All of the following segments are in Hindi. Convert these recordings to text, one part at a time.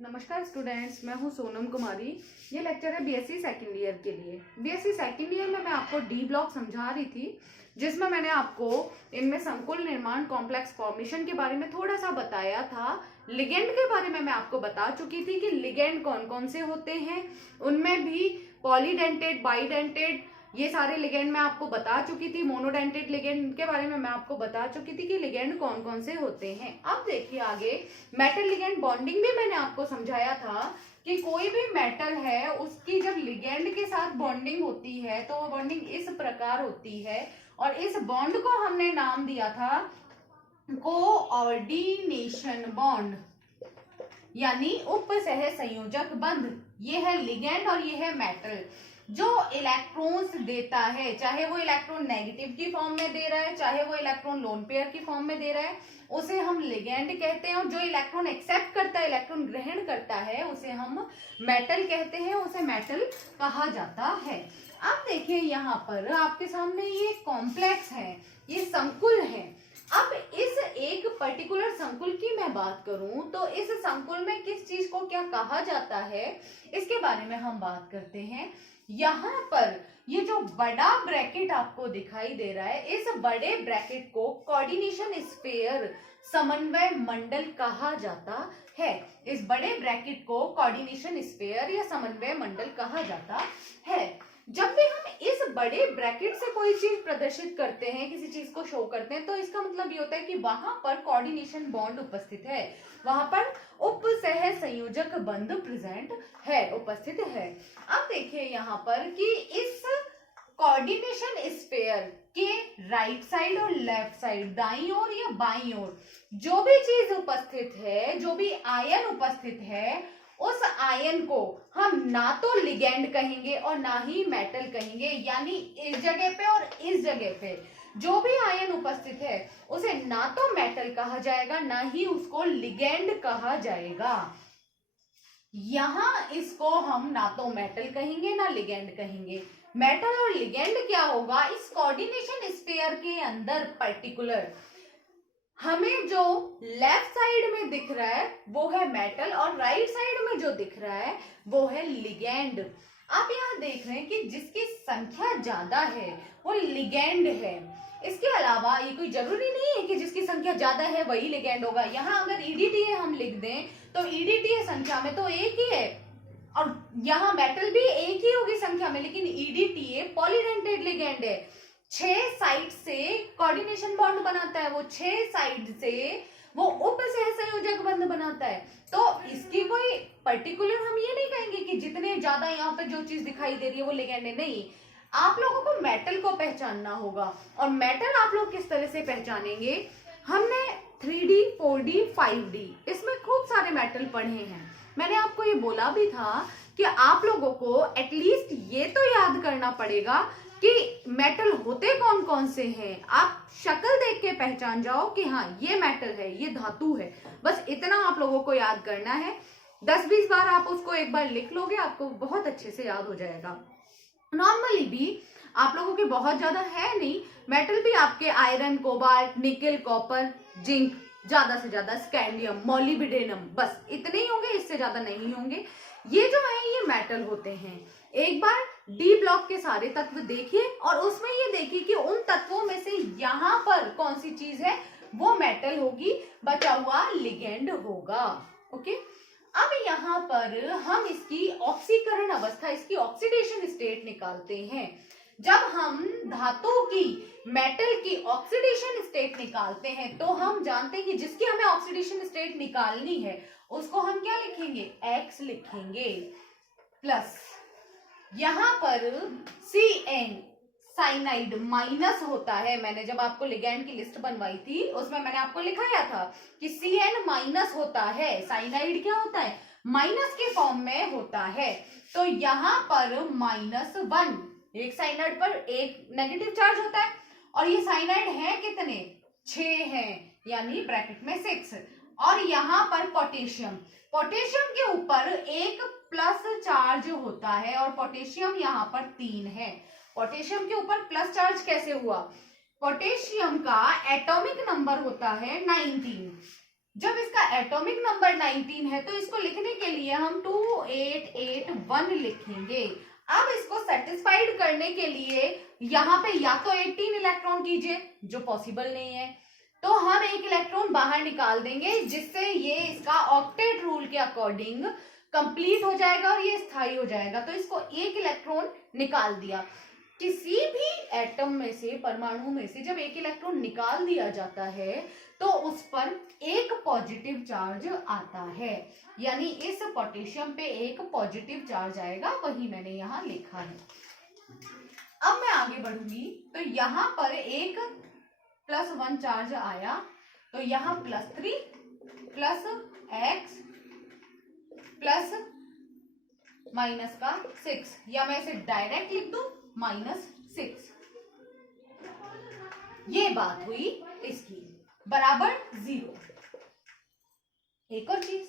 नमस्कार स्टूडेंट्स, मैं हूं सोनम कुमारी। ये लेक्चर है बीएससी सेकेंड ईयर के लिए। बीएससी सेकेंड ईयर में मैं आपको डी ब्लॉक समझा रही थी, जिसमें मैंने आपको इनमें संकुल निर्माण कॉम्प्लेक्स फॉर्मेशन के बारे में थोड़ा सा बताया था। लिगेंड के बारे में मैं आपको बता चुकी थी कि लिगेंड कौन कौन से होते हैं, उनमें भी पॉलीडेंटेड, बाइडेंटेड, ये सारे लिगेंड मैं आपको बता चुकी थी। मोनोडेंटेड लिगेंड के बारे में मैं आपको बता चुकी थी कि लिगेंड कौन कौन से होते हैं। अब देखिए आगे, मेटल लिगेंड बॉन्डिंग भी मैंने आपको समझाया था कि कोई भी मेटल है उसकी जब लिगेंड के साथ बॉन्डिंग होती है तो वो बॉन्डिंग इस प्रकार होती है, और इस बॉन्ड को हमने नाम दिया था कोऑर्डिनेशन बॉन्ड, यानी उपसह संयोजक बंध। ये है लिगेंड और ये है मेटल जो इलेक्ट्रॉन्स देता है, चाहे वो इलेक्ट्रॉन नेगेटिव की फॉर्म में दे रहा है, चाहे वो इलेक्ट्रॉन लोन पेयर की फॉर्म में दे रहा है, उसे हम लिगेंड कहते हैं। और जो इलेक्ट्रॉन एक्सेप्ट करता है, इलेक्ट्रॉन ग्रहण करता है, उसे हम मेटल कहते हैं, उसे मेटल कहा जाता है। अब देखिए यहाँ पर आपके सामने ये कॉम्प्लेक्स है, ये संकुल है। अब इस एक पर्टिकुलर संकुल की मैं बात करूं तो इस संकुल में किस चीज को क्या कहा जाता है, इसके बारे में हम बात करते हैं। यहाँ पर ये जो बड़ा ब्रैकेट आपको दिखाई दे रहा है, इस बड़े ब्रैकेट को कोऑर्डिनेशन स्फीयर, समन्वय मंडल कहा जाता है। इस बड़े ब्रैकेट को कोऑर्डिनेशन स्फीयर या समन्वय मंडल कहा जाता है। जब भी हम इस बड़े ब्रैकेट से कोई चीज प्रदर्शित करते हैं, किसी चीज को शो करते हैं, तो इसका मतलब ये होता है कि वहां पर कोऑर्डिनेशन बॉन्ड उपस्थित है, वहां पर उपसह संयोजक बंध प्रेजेंट है, उपस्थित है। अब देखिए यहाँ पर कि इस कोऑर्डिनेशन स्फीयर के राइट साइड और लेफ्ट साइड, दाईं ओर या बाईं ओर, जो भी चीज उपस्थित है, जो भी आयन उपस्थित है, उस आयन को हम ना तो लिगेंड कहेंगे और ना ही मेटल कहेंगे। यानी इस जगह पे और इस जगह पे जो भी आयन उपस्थित है उसे ना तो मेटल कहा जाएगा, ना ही उसको लिगेंड कहा जाएगा। यहां इसको हम ना तो मेटल कहेंगे ना लिगेंड कहेंगे। मेटल और लिगेंड क्या होगा, इस कोऑर्डिनेशन स्फीयर के अंदर पर्टिकुलर हमें जो लेफ्ट साइड में दिख रहा है वो है मेटल, और राइट साइड में जो दिख रहा है वो है लिगेंड। आप यहाँ देख रहे हैं कि जिसकी संख्या ज्यादा है वो लिगेंड है। इसके अलावा ये कोई जरूरी नहीं है कि जिसकी संख्या ज्यादा है वही लिगेंड होगा। यहाँ अगर ईडीटीए हम लिख दें तो ईडीटीए संख्या में तो एक ही है, और यहाँ मेटल भी एक ही होगी संख्या में, लेकिन ईडीटीए पॉलीडेंटेड लिगेंड है। 6 साइड से कोऑर्डिनेशन बॉन्ड बनाता है, वो 6 साइड से वो उपसह संयोजक बंध बनाता है। तो इसकी कोई पर्टिकुलर हम ये नहीं कहेंगे कि जितने ज्यादा यहाँ पे जो चीज दिखाई दे रही है वो लिगेंड है, नहीं। आप लोगों को मेटल को पहचानना होगा, और मेटल आप लोग किस तरह से पहचानेंगे, हमने 3D 4D 5D इसमें खूब सारे मेटल पढ़े हैं। मैंने आपको ये बोला भी था कि आप लोगों को एटलीस्ट ये तो याद करना पड़ेगा कि मेटल होते कौन कौन से हैं। आप शक्ल देख के पहचान जाओ कि हाँ ये मेटल है, ये धातु है, बस इतना आप लोगों को याद करना है। 10-20 बार आप उसको एक बार लिख लोगे, आपको बहुत अच्छे से याद हो जाएगा। नॉर्मली भी आप लोगों के बहुत ज्यादा है नहीं, मेटल भी आपके iron, cobalt, nickel, copper, zinc, ज्यादा से ज्यादा स्कैंडियम, मोलिब्डेनम, बस इतने ही होंगे, इससे ज्यादा नहीं होंगे। ये जो है ये मेटल होते हैं। एक बार डी ब्लॉक के सारे तत्व देखिए और उसमें ये देखिए कि उन तत्वों में से यहाँ पर कौन सी चीज है वो मेटल होगी, बचा हुआ लिगेंड होगा। ओके, अब यहाँ पर हम इसकी ऑक्सीकरण अवस्था, इसकी ऑक्सीडेशन स्टेट निकालते हैं। जब हम धातु की, मेटल की ऑक्सीडेशन स्टेट निकालते हैं तो हम जानते हैं कि जिसकी हमें ऑक्सीडेशन स्टेट निकालनी है उसको हम क्या लिखेंगे, X लिखेंगे, प्लस यहाँ पर Cn साइनाइड माइनस होता है। मैंने जब आपको लिगेंड की लिस्ट बनवाई थी उसमें मैंने आपको लिखाया था कि Cn माइनस होता है। साइनाइड क्या होता है, माइनस के फॉर्म में होता है। तो यहाँ पर -1, एक साइनाइड पर एक नेगेटिव चार्ज होता है, और ये साइनाइड है कितने, 6 हैं, यानी ब्रैकेट में 6। और यहाँ पर पोटेशियम, पोटेशियम के ऊपर एक प्लस चार्ज होता है, और पोटेशियम यहाँ पर 3 है। पोटेशियम के ऊपर प्लस चार्ज कैसे हुआ, पोटेशियम का एटॉमिक नंबर होता है 19, जब इसका एटॉमिक नंबर 19 है तो इसको लिखने के लिए हम 2881 लिखेंगे। अब इसको सेटिस्फाइड करने के लिए यहाँ पे या तो 18 इलेक्ट्रॉन कीजिए, जो पॉसिबल नहीं है, तो हम एक इलेक्ट्रॉन बाहर निकाल देंगे, जिससे ये इसका ऑक्टेट रूल के अकॉर्डिंग कंप्लीट हो जाएगा और ये स्थायी हो जाएगा। तो इसको एक इलेक्ट्रॉन निकाल दिया। किसी भी एटम में से, परमाणु में से जब एक इलेक्ट्रॉन निकाल दिया जाता है तो उस पर एक पॉजिटिव चार्ज आता है, यानी इस पोटेशियम पे एक पॉजिटिव चार्ज आएगा, वही मैंने यहाँ लिखा है। अब मैं आगे बढ़ूंगी तो यहाँ पर एक +1 चार्ज आया, तो यहाँ +3 प्लस x प्लस -6, या मैं इसे डायरेक्ट लिख दूं -6। ये बात हुई इसकी, बराबर 0। एक और चीज,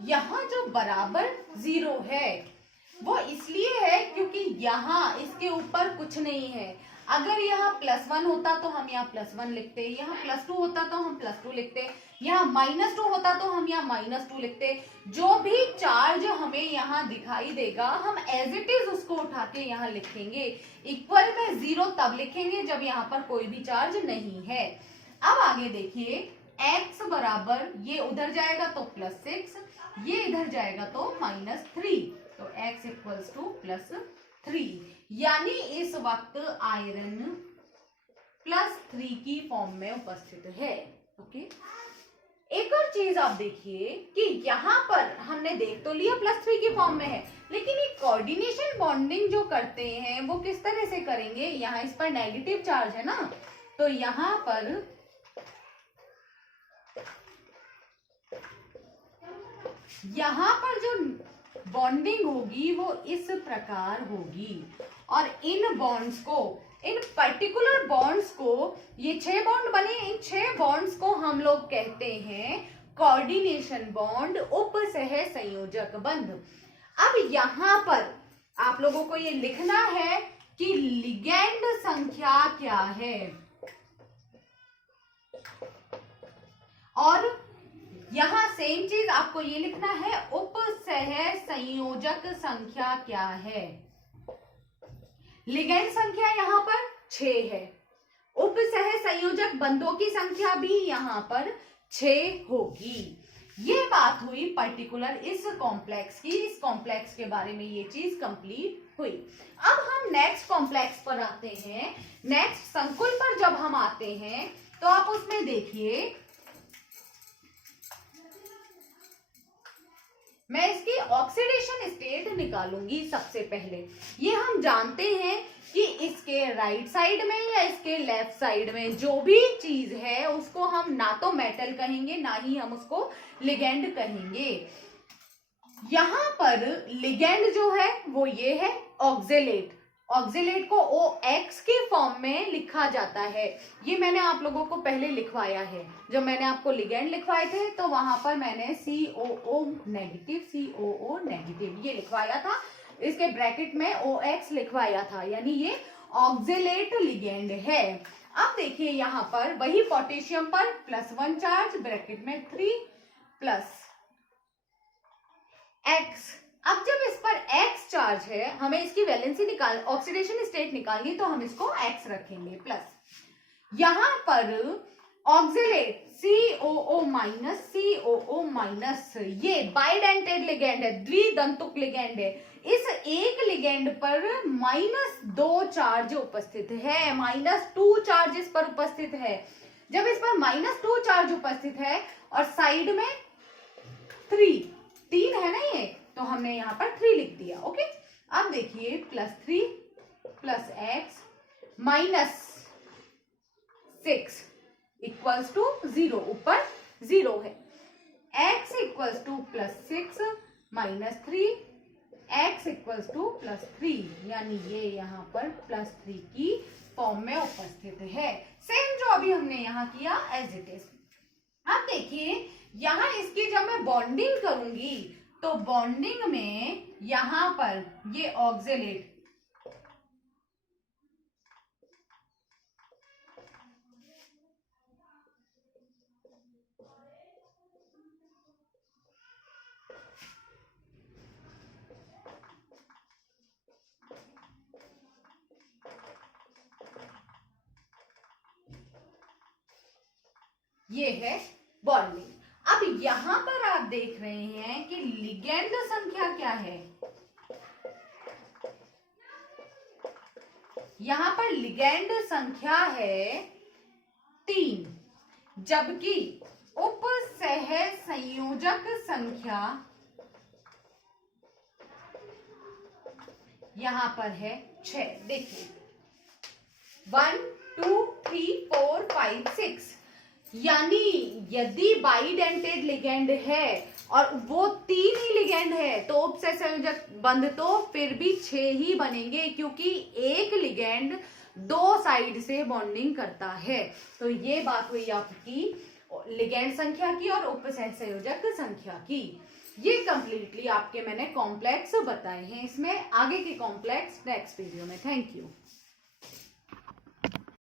यहाँ जो बराबर 0 है वो इसलिए है क्योंकि यहाँ इसके ऊपर कुछ नहीं है। अगर यहाँ +1 होता तो हम यहाँ +1 लिखते, यहाँ +2 होता तो हम +2 लिखते, यहाँ -2 होता तो हम यहाँ -2 लिखते। जो भी चार्ज हमें यहाँ दिखाई देगा हम एज इट इज उसको उठा के यहाँ लिखेंगे। इक्वल में 0 तब लिखेंगे जब यहाँ पर कोई भी चार्ज नहीं है। अब आगे देखिए, x बराबर, ये उधर जाएगा तो +6, ये इधर जाएगा तो -3, तो x इक्वल्स टू +3, यानी इस वक्त आयरन +3 की फॉर्म में उपस्थित है। ओके, एक और चीज आप देखिए कि यहाँ पर हमने देख तो लिया +3 की फॉर्म में है, लेकिन ये कोऑर्डिनेशन बॉन्डिंग जो करते हैं वो किस तरह से करेंगे। यहाँ इस पर नेगेटिव चार्ज है ना, तो यहाँ पर जो बॉन्डिंग होगी वो इस प्रकार होगी, और इन बॉन्ड्स को, इन पर्टिकुलर बॉन्ड्स को, ये 6 बॉन्ड बने, इन 6 बॉन्ड्स को हम लोग कहते हैं कोऑर्डिनेशन बॉन्ड, उपसह संयोजक बंध। अब यहाँ पर आप लोगों को ये लिखना है कि लिगेंड संख्या क्या है, और यहां सेम चीज आपको ये लिखना है, उपसह संयोजक संख्या क्या है। लिगेंड संख्या यहाँ पर 6 है, उपसह संयोजक बंधों की संख्या भी यहाँ पर 6 होगी। ये बात हुई पर्टिकुलर इस कॉम्प्लेक्स की, इस कॉम्प्लेक्स के बारे में ये चीज कंप्लीट हुई। अब हम नेक्स्ट कॉम्प्लेक्स पर आते हैं। नेक्स्ट संकुल पर जब हम आते हैं तो आप उसमें देखिए, मैं इसकी ऑक्सीडेशन स्टेट निकालूंगी सबसे पहले। ये हम जानते हैं कि इसके राइट साइड में या इसके लेफ्ट साइड में जो भी चीज है उसको हम ना तो मेटल कहेंगे ना ही हम उसको लिगेंड कहेंगे। यहाँ पर लिगेंड जो है वो ये है ऑक्जेलेट। ऑक्जेलेट को OX की फॉर्म में लिखा जाता है। ये मैंने आप लोगों को पहले लिखवाया है, जब मैंने आपको लिगेंड लिखवाए थे तो वहां पर मैंने COO नेगेटिव ये लिखवाया था, इसके ब्रैकेट में OX लिखवाया था, यानी ये ऑक्जेलेट लिगेंड है। अब देखिए यहाँ पर वही पोटेशियम पर +1 चार्ज, ब्रैकेट में 3 प्लस X। अब जब इस पर X चार्ज है, हमें इसकी वैलेंसी ऑक्सीडेशन स्टेट निकालनी, तो हम इसको X रखेंगे प्लस। यहां पर ऑक्जेलेट COO-, ये बाइडेंटेड लिगेंड है, द्विदंतुक लिगेंड है। इस एक लिगेंड पर -2 चार्ज उपस्थित है, -2 चार्ज इस पर उपस्थित है। जब इस पर -2 चार्ज उपस्थित है और साइड में 3 है ना, ये तो हमने यहाँ पर 3 लिख दिया। ओके, अब देखिए +3 प्लस x -6 इक्वल्स टू 0, ऊपर 0 है। x equals to +6 -3, x equals to +3, यानी ये यहाँ पर +3 की फॉर्म में उपस्थित है। सेम जो अभी हमने यहाँ किया एज इट इज। अब देखिए यहाँ इसकी जब मैं बॉन्डिंग करूंगी तो बॉन्डिंग में यहां पर ये ऑक्जेलेट ये है बॉन्डिंग। अब यहां पर आप देख रहे हैं कि लिगेंड संख्या क्या है, यहां पर लिगेंड संख्या है 3, जबकि उप सह संयोजक संख्या यहां पर है 6। देखिए 1 2 3 4 5 6, यानी यदि बाइडेंटेड लिगेंड है और वो 3 ही लिगेंड है तो उपसह संयोजक बंध तो फिर भी 6 ही बनेंगे, क्योंकि एक लिगेंड 2 साइड से बॉन्डिंग करता है। तो ये बात हुई आपकी लिगेंड संख्या की और उपसह संयोजक संख्या की। ये कंप्लीटली आपके मैंने कॉम्प्लेक्स बताए हैं, इसमें आगे के कॉम्प्लेक्स नेक्स्ट वीडियो में। Thank you.